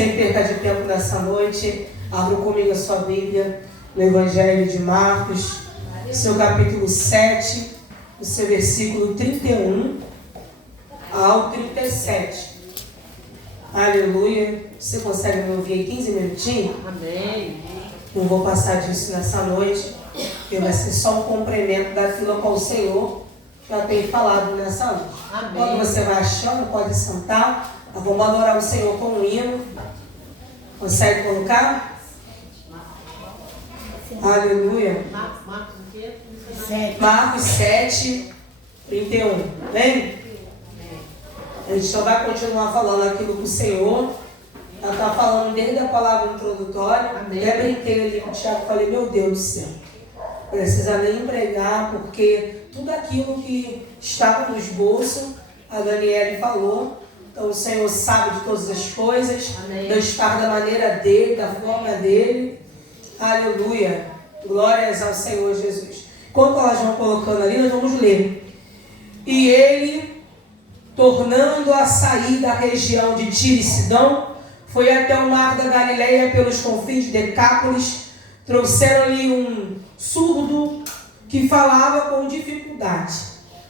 Sem perca de tempo nessa noite, abra comigo a sua Bíblia no Evangelho de Marcos, seu capítulo 7, o seu versículo 31 ao 37. Aleluia. Você consegue me ouvir aí 15 minutinhos? Amém. Não vou passar disso nessa noite, porque vai ser só um complemento daquilo com o Senhor já tem falado nessa noite. Amém. Quando você vai achando, pode sentar. Nós vamos adorar o Senhor com um hino. Consegue colocar? Aleluia. Marcos o quê? Marcos 7, 31. Vem? A gente só vai continuar falando aquilo com o Senhor. Ela está falando desde a palavra introdutória. Amém. Até brinquei ali com o Tiago e falei, meu Deus do céu. Precisa nem pregar, porque tudo aquilo que estava no esboço, a Daniele falou. Então o Senhor sabe de todas as coisas. Amém. Não está da maneira dele, da forma dele. Aleluia. Glórias ao Senhor Jesus. Enquanto elas vão colocando ali, nós vamos ler. E ele, tornando a sair da região de Tiro e Sidom, foi até o mar da Galileia pelos confins de Decápolis. Trouxeram-lhe um surdo que falava com dificuldade,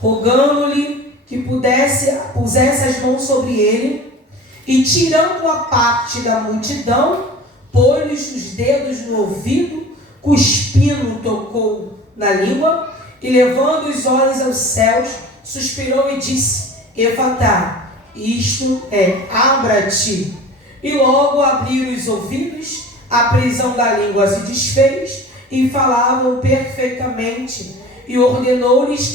rogando-lhe que pusesse as mãos sobre ele, e tirando a parte da multidão, pôs-lhes os dedos no ouvido, cuspindo, tocou na língua, e levando os olhos aos céus, suspirou e disse, Efatá, isto é, abra-te. E logo abriram os ouvidos, a prisão da língua se desfez, e falavam perfeitamente, e ordenou-lhes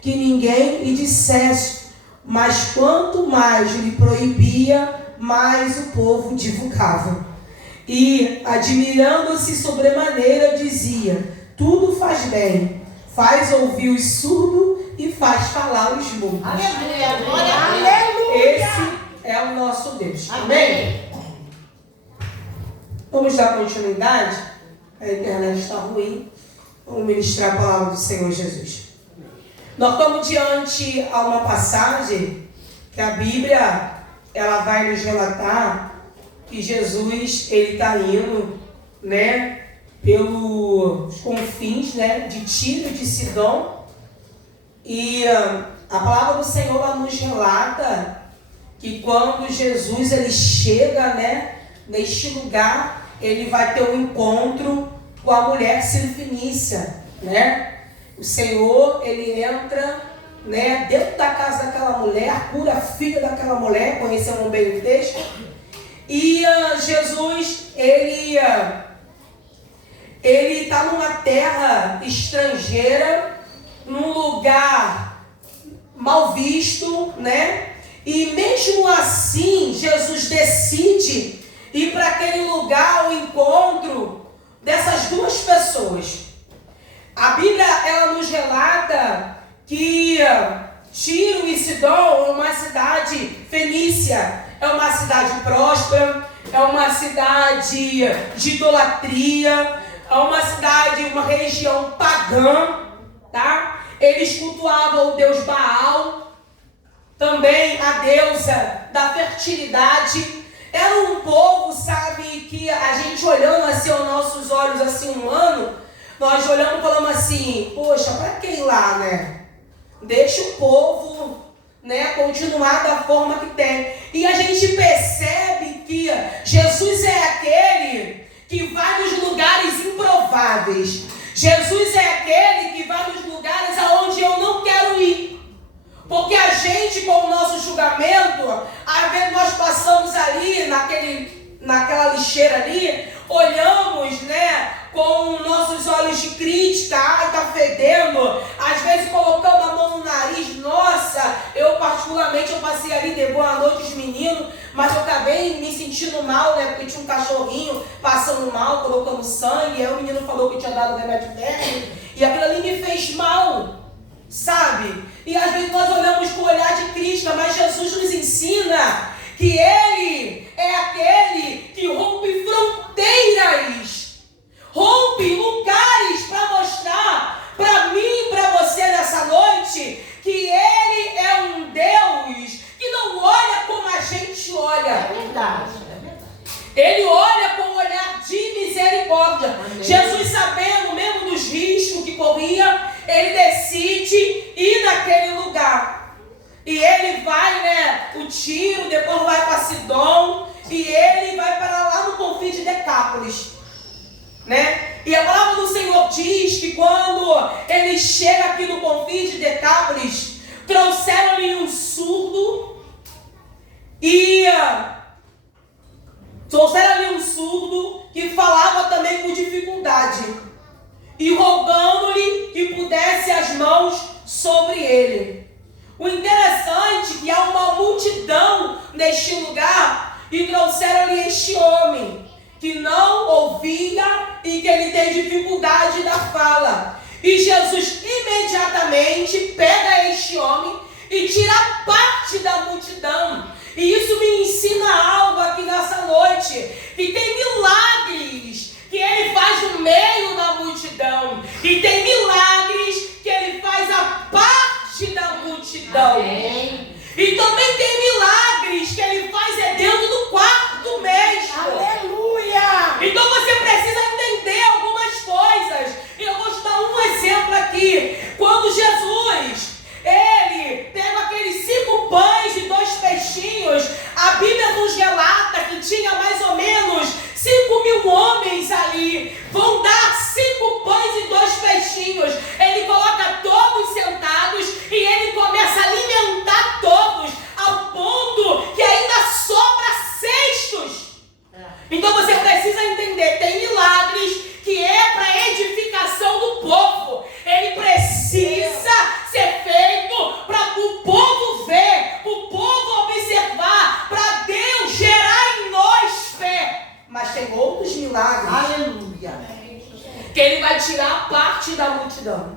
que ninguém lhe dissesse, mas quanto mais lhe proibia, mais o povo divulgava. E, admirando-se sobremaneira, dizia, tudo faz bem, faz ouvir os surdos e faz falar os mudos. Aleluia. Glória a Deus. Esse é o nosso Deus. Amém? Vamos dar continuidade? A internet está ruim. Vamos ministrar a palavra do Senhor Jesus. Nós estamos diante a uma passagem que a Bíblia ela vai nos relatar que Jesus ele está indo, né, pelos confins, né, de Tiro e de Sidom. E a palavra do Senhor ela nos relata que quando Jesus ele chega, né, neste lugar, ele vai ter um encontro com a mulher sirofenícia, né? O Senhor, ele entra, né, dentro da casa daquela mulher, cura a filha daquela mulher, conhecemos bem o texto. E Jesus, ele está numa terra estrangeira, num lugar mal visto, né? E mesmo assim, Jesus decide ir para aquele lugar, ao encontro dessas duas pessoas. A Bíblia, ela nos relata que Tiro e Sidom é uma cidade fenícia, é uma cidade próspera, é uma cidade de idolatria, é uma cidade, uma região pagã, tá? Eles cultuavam o deus Baal, também a deusa da fertilidade. Era um povo, sabe, que a gente olhando assim aos nossos olhos, assim, humano, nós olhamos e falamos assim, poxa, para que ir lá, né? Deixa o povo, né, continuar da forma que tem. E a gente percebe que Jesus é aquele que vai nos lugares improváveis. Jesus é aquele que vai nos lugares aonde eu não quero ir. Porque a gente, com o nosso julgamento, às vezes nós passamos ali, naquela lixeira ali, olhamos, né, com nossos olhos de crítica, ai, tá fedendo, às vezes colocamos a mão no nariz, nossa, eu particularmente, eu passei ali, dei boa noite os meninos, mas eu acabei me sentindo mal, né, porque tinha um cachorrinho passando mal, colocando sangue, aí o menino falou que tinha dado remédio verde, e aquilo ali me fez mal, sabe? E às vezes nós olhamos com o olhar de crítica, mas Jesus nos ensina que Ele é aquele que rompe fronteiras, rompe lugares para mostrar para mim e para você nessa noite que Ele é um Deus que não olha como a gente olha. É verdade. Ele olha com um olhar de misericórdia. Amém. Jesus, sabendo mesmo dos riscos que corria, ele decide ir naquele lugar. E ele vai, o Tiro, depois vai para Sidom, e ele vai para lá no confim de Decápolis. E a palavra do Senhor diz que quando ele chega aqui no confim de Decápolis, trouxeram-lhe um surdo que falava também com dificuldade e rogando-lhe que pudesse as mãos sobre ele. O interessante é que há uma multidão neste lugar e trouxeram-lhe este homem que não ouvia e que ele tem dificuldade da fala. E Jesus imediatamente pega este homem e tira parte da multidão. E isso me ensina algo aqui nessa noite, que tem milagres que ele faz no meio da multidão, e tem milagres que ele faz a parte da multidão. Amém. E também tem milagres que ele faz dentro do quarto mesmo. Aleluia! Então você precisa entender algumas coisas. E eu vou te dar um exemplo aqui. Quando Jesus, ele pega aqueles 5 pães e 2 peixinhos, a Bíblia nos relata que tinha mais ou menos 5.000 homens ali. Vão dar 5 pães e 2 peixinhos. Ele coloca todos sentados e ele começa a alimentar todos, ao ponto que ainda sobra cestos. Então você precisa entender, tem milagres que é para edificação do povo. Ele precisa ser feito para o povo ver, o povo observar, para Deus gerar em nós fé. Mas tem outros milagres. Aleluia! Que ele vai tirar parte da multidão.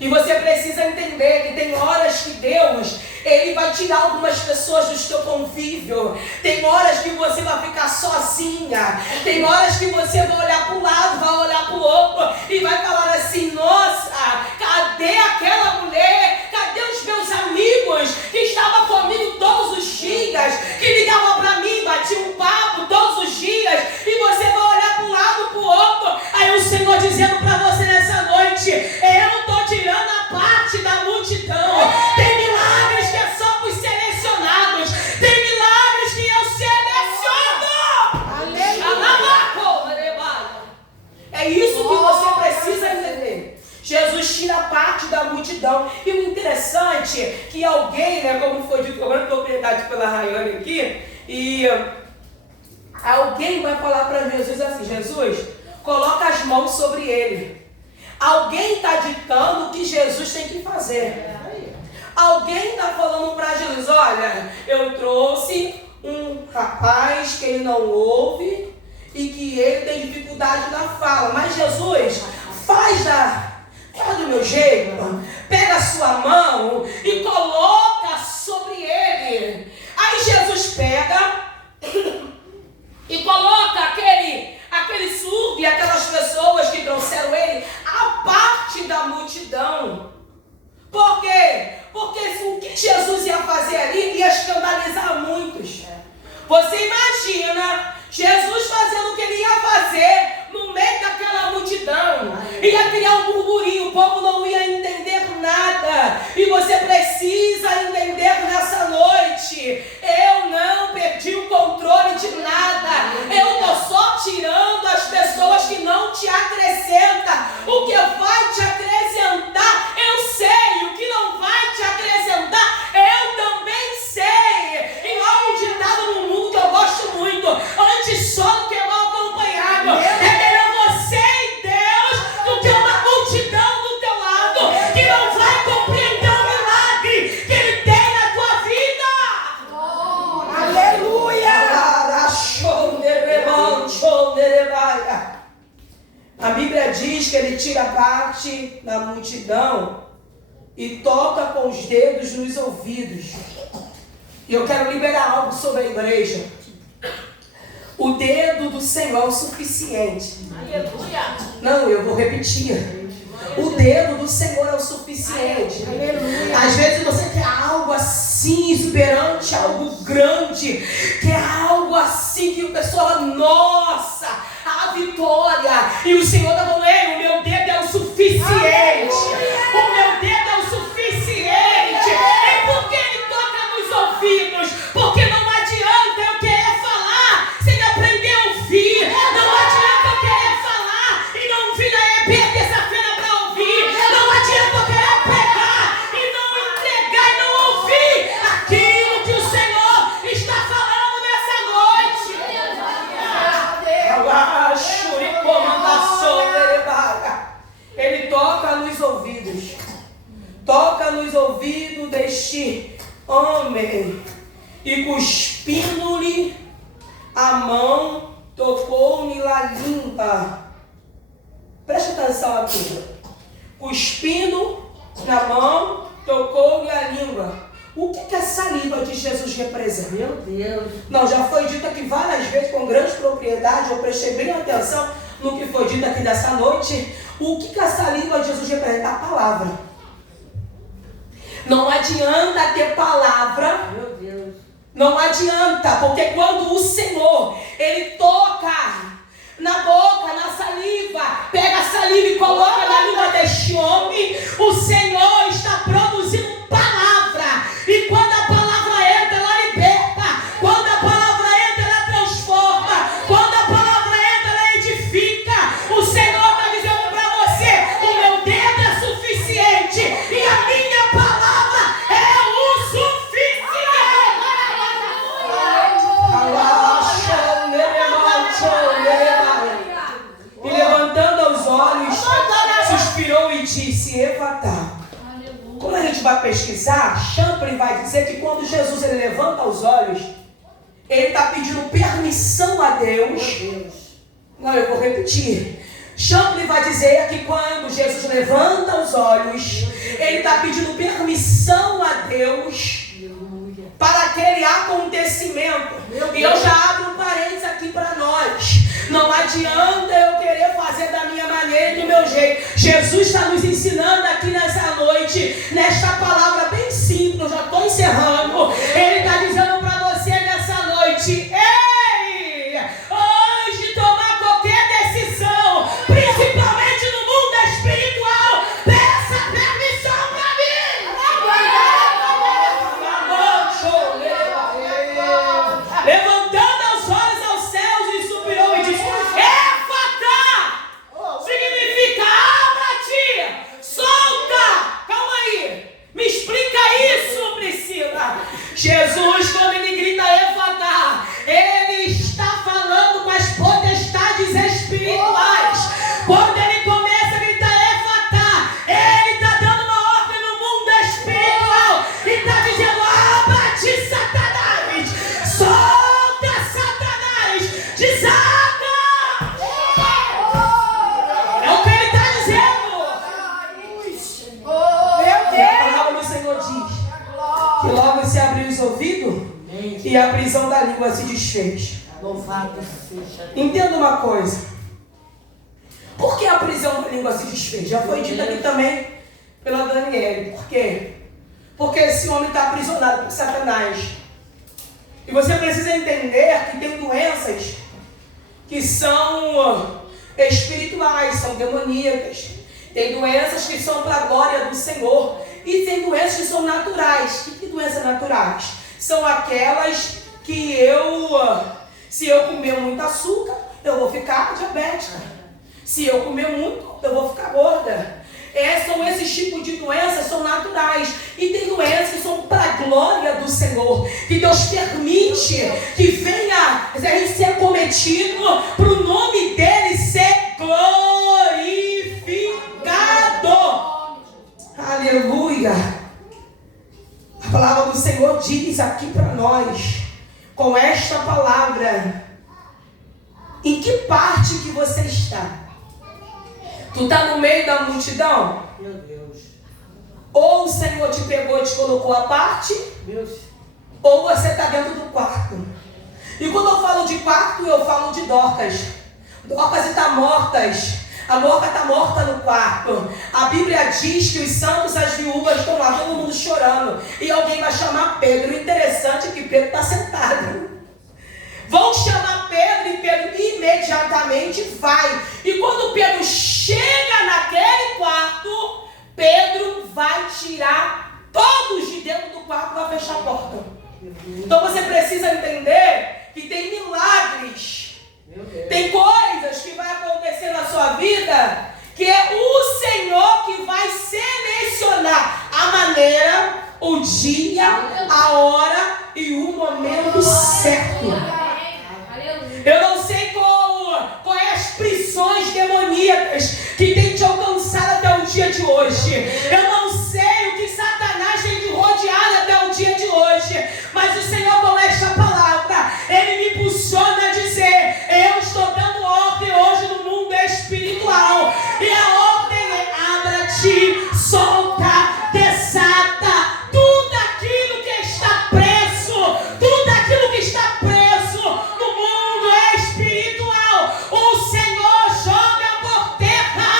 E você precisa entender que tem horas que Deus, ele vai tirar algumas pessoas do seu convívio. Tem horas que você vai ficar sozinha. Tem horas que você vai olhar para um lado, vai olhar para o outro e vai falar assim: nossa, cadê aquela mulher? Cadê os meus amigos que estavam comigo todos os dias? Que ligavam para mim, batiam um papo todos os dias. E você vai olhar para um lado, para o outro. Aí o Senhor dizendo para você nessa noite: eu estou tirando a parte da multidão. Tem milagres que é só para os selecionados. Tem milagres que eu seleciono. Aleluia! É isso que você precisa entender. Jesus tira parte da multidão. E o interessante é que alguém, como foi dito agora propriedade pela Rayane aqui, e alguém vai falar para Jesus assim: Jesus, coloca as mãos sobre ele. Alguém está ditando o que Jesus tem que fazer. Alguém está falando para Jesus: olha, eu trouxe um rapaz que ele não ouve e que ele tem dificuldade na fala. Mas Jesus, faz do meu jeito. Pega a sua mão e coloca sobre ele. Aí Jesus pega e coloca aquele surdo e aquelas pessoas que trouxeram ele a parte da multidão. Por quê? Porque o que Jesus ia fazer ali ia escandalizar muitos. Você imagina Jesus fazendo o que ele ia fazer no meio daquela multidão. Ia criar um burburinho, o povo não ia entender nada. E você precisa entender nessa noite: eu não perdi o controle de nada. Eu estou só tirando as pessoas que não te acrescentam. O que vai te acrescentar, eu sei. O que não vai te acrescentar, eu também sei. E há um ditado no mundo que eu gosto muito: antes só do que mal acompanhado. É melhor você e Deus do que uma multidão do teu lado que não vai compreender o milagre que ele tem na tua vida. Aleluia! A Bíblia diz que ele tira parte da multidão e toca com os dedos nos ouvidos. E eu quero liberar algo sobre a igreja. O dedo do Senhor é o suficiente. Aleluia! Não, eu vou repetir. O dedo do Senhor é o suficiente. Aleluia! Às vezes você quer algo assim assim, exuberante, algo grande, que é algo assim que o pessoal fala, nossa, a vitória. E o Senhor está falando, ei, o meu dedo é o suficiente. O meu dedo é o suficiente. É porque Ele toca nos ouvidos. Porque não adianta eu querer falar sem aprender a ouvir. Não adianta eu querer falar e não vir na EB terça-feira para ouvir. Não adianta eu querer pregar e não entregar e não ouvir aquilo que o Senhor está falando nessa noite. Ele toca nos ouvidos. Toca nos ouvidos deste homem. E cuspindo-lhe a mão, tocou-lhe a língua. Preste atenção aqui. Cuspindo na mão, tocou-lhe a língua. O que a saliva de Jesus representa? Meu Deus. Não, já foi dito aqui várias vezes com grande propriedade. Eu prestei bem atenção no que foi dito aqui dessa noite. O que a saliva de Jesus representa? A palavra. Não adianta ter palavra. Meu Deus. Não adianta, porque quando o Senhor, Ele toca na boca, na saliva, pega a saliva e coloca na língua deste homem, o Senhor está produzindo palavra. E quando a palavra entra, ela liberta. Quando a palavra entra, ela transforma. Quando a palavra entra, ela edifica. O Senhor está dizendo para você, o meu dedo é suficiente e a minha palavra é o suficiente. E levantando os olhos, suspirou e disse, Efatá. Quando a gente vai pesquisar, Champlin vai dizer que quando Jesus ele levanta os olhos, ele está pedindo permissão a Deus. Não, eu vou repetir. Champlin vai dizer que quando Jesus levanta os olhos, ele está pedindo permissão a Deus para aquele acontecimento. E eu já abro um parênteses aqui para nós. Não adianta eu querer fazer da minha maneira e do meu jeito. Jesus está nos ensinando aqui nessa noite, nesta palavra bem simples, eu já estou encerrando. Ele está dizendo para você nessa noite, ei, antes de tomar qualquer decisão, principalmente no mundo espiritual, peça permissão para mim. Levantando os olhos aos céus, e suspirou e disse, Efatá, significa abra-te, solta. Calma aí, me explica isso, Priscila. Jesus, quando ele grita Efatá, ele está falando com as potestades espirituais. Quando ele começa a gritar Efatá, ele está dando uma ordem no mundo espiritual e está dizendo, abra-te, Satanás, solta, Satanás, desata. É o que ele está dizendo. E a palavra do Senhor diz que logo se abriu os ouvidos e a prisão da língua se desfez. Louvado seja. Entenda uma coisa. Por que a prisão da língua se desfez? Já foi dito aqui também pela Daniele. Por quê? Porque esse homem está aprisionado por Satanás. E você precisa entender que tem doenças que são espirituais, são demoníacas. Tem doenças que são para a glória do Senhor. E tem doenças que são naturais. Que doenças naturais? São aquelas que se eu comer muito açúcar, eu vou ficar diabética. Se eu comer muito, eu vou ficar gorda. São esses tipos de doenças, são naturais. E tem doenças que são para a glória do Senhor. Que Deus permite que venha ser cometido para o nome dele ser glorificado. Aleluia. A palavra do Senhor diz aqui para nós, com esta palavra, em que parte que você está? Tu está no meio da multidão? Meu Deus. Ou o Senhor te pegou e te colocou à parte, ou você está dentro do quarto. E quando eu falo de quarto, eu falo de Dorcas. Dorcas está mortas A morta está morta no quarto. A Bíblia diz que os santos, as viúvas estão lá, todo mundo chorando. E alguém vai chamar Pedro. O interessante é que Pedro está sentado. Vão chamar Pedro e Pedro imediatamente vai. E quando Pedro chega naquele quarto, Pedro vai tirar todos de dentro do quarto e vai fechar a porta. Então você precisa entender que tem milagres, tem coisas que vai acontecer na sua vida, que é o Senhor que vai selecionar a maneira, o dia, a hora e o momento certo. Eu não sei qual é as prisões demoníacas que tem te alcançado até o dia de hoje. Eu não sei o que Satanás tem te rodeado até o dia de hoje. Mas o Senhor, com esta palavra, Ele me impulsiona a dizer: eu estou dando ordem hoje no mundo espiritual. E a ordem é: abra-te, solta, desata tudo aquilo que está preso, tudo aquilo que está preso no mundo espiritual. O Senhor joga por terra.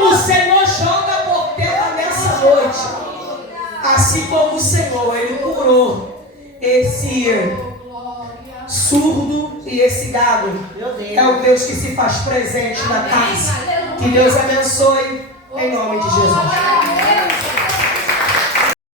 O Senhor joga por terra nessa noite. Assim como o Senhor, Ele curou esse surdo e esse gado. É o Deus que se faz presente na casa. Que Deus abençoe em nome de Jesus.